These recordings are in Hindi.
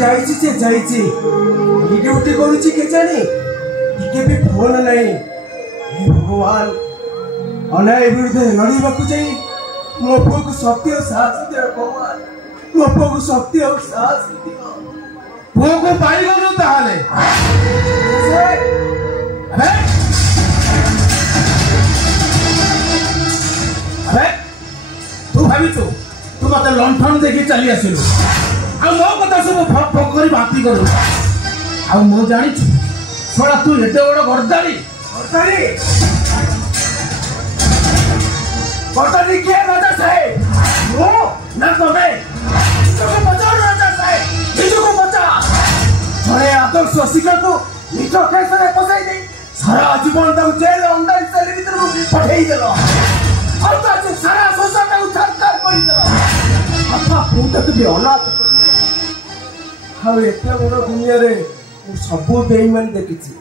जाइछि से जाइछि ड्यूटी करूछि के जानी टिके भी फोन नहीं हे भगवान अन्याय विरुद्ध लड़ीबा को जाई मो पुओ को शक्ति और साहस दे भगवान मो पुओ को शक्ति और साहस दियो पुओ को पाई गयो ताले अबे तू भाभी तू मत लंठन देखी चली आसिलु आ मो कथा सब फक फक करी बाती करू आ मो जानि छोड़ा तू एते बड़ गर्दारी के राजा साहेब वो ना तबे तुझको बचाओ राजा साहेब तुझको बचा थोड़े आदर्श शिक्षा को निजो कैसे रे फसाई दे सारा जीवन तक जेल अंदर से भीतर पठेई देलो और ताज सारा सोसाइटी उद्धार कर देलो आपा पुत तो भी औलाद हां एते बड़ दुनिया रे सब बेईमान देखिछि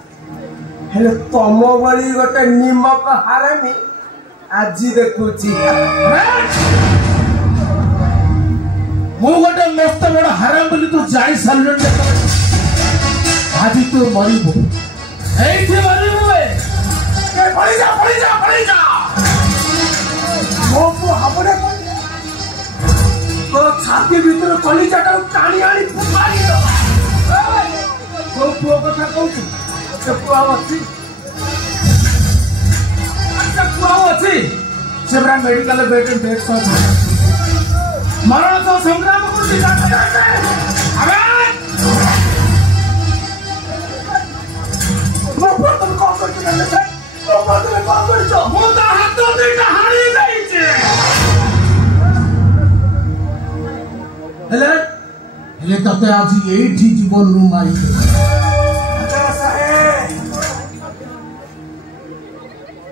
हेले तम बड़ी गोटे निमक हारामी आज देखुची मु गोटे मस्त बड़ हाराम बोली तू जाई सालन आज तू मरिबो एठी मरिबो ए पड़ी जा मो को हमरे तो छाती भीतर कलिजाटा टाणी आनी मारी दो को पुओ कथा कहू से पुआ अछि से बड़ा मेडिकल बेड सब मरण तो संग्राम करती जाते अबे मो तुम कौन करती है से तो तुम कौन करछो मो तो हाथ देटा हारी जाई छे हेले तते आज एठी जीवन नु मारी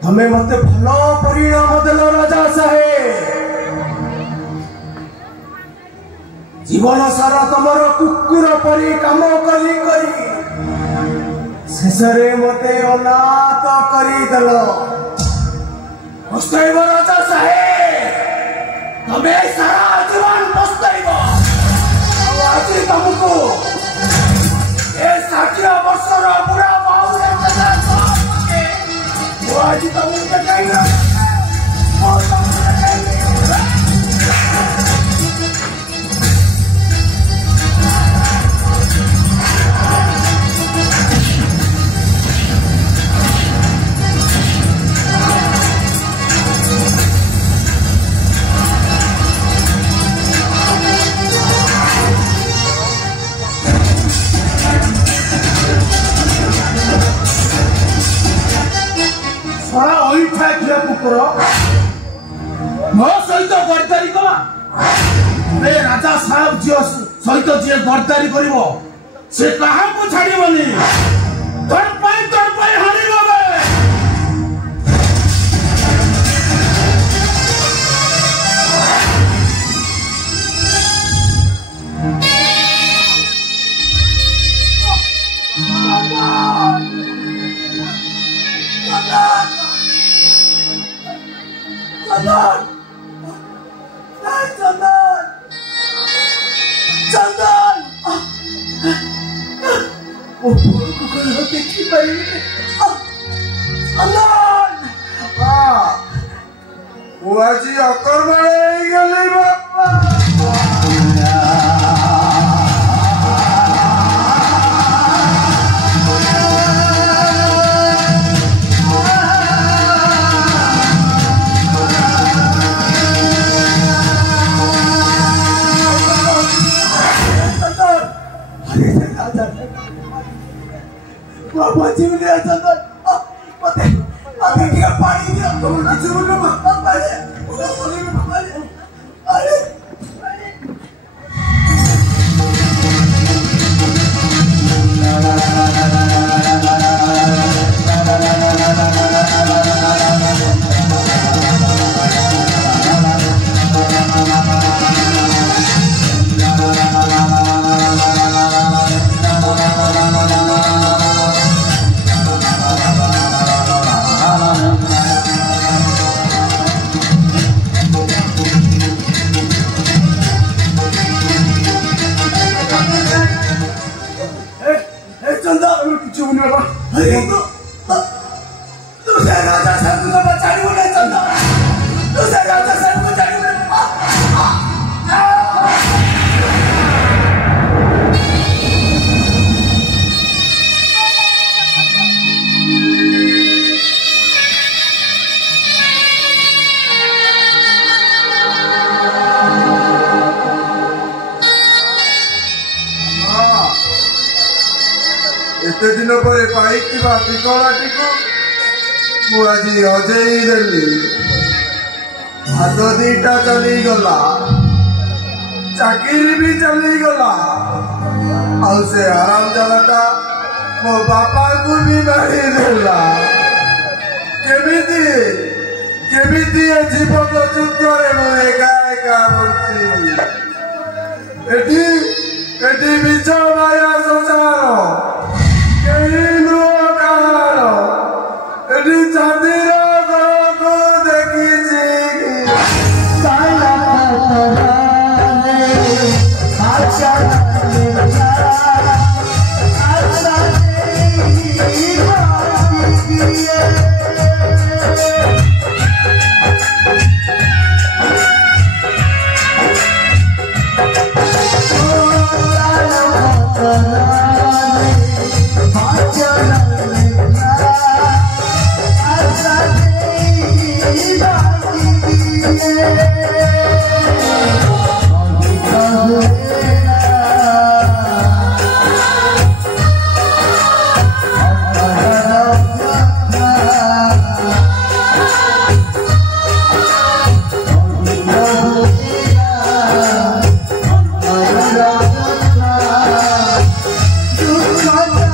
हमें मत भलो परिणाम देलो राजा साहेब जीवन सारा तमर कुकुर परी काम करी शेषरे मते अनाथ करी देलो पछताइबो राजा साहेब तमे सारा जीवन पछताइबो आज तुमको ए 60 वर्षर बुढ़ा बाहुले आज तक उनका कहना और मो सहित गद्दारी कला राजा साहब जी सहित जी गद्दारी करिवो से कहा को छाड़ीबनी तोर पाई हारी गले चंदन वो को देखी पाई चंदन वो आज अकर्मण गले बाबा बची भी नहीं चंदन पते अभी क्या पानी दिया तो किसी को ना पाले अरे तुझे राजा साहब को बचाने को नहीं चलता तुझे राजा साहब को जाने एते दिन पर पाइथिबा टिकलाटी को मु आज हजेई देली हाथ दीटा चली गला चाकरी भी चली गला आउ से आराम जलाटा मो बापा को भी मारी देला केमिति केमिति ए जीवन युद्ध रे मु एका एका बची एटी एटी बिच माया संसार Come on.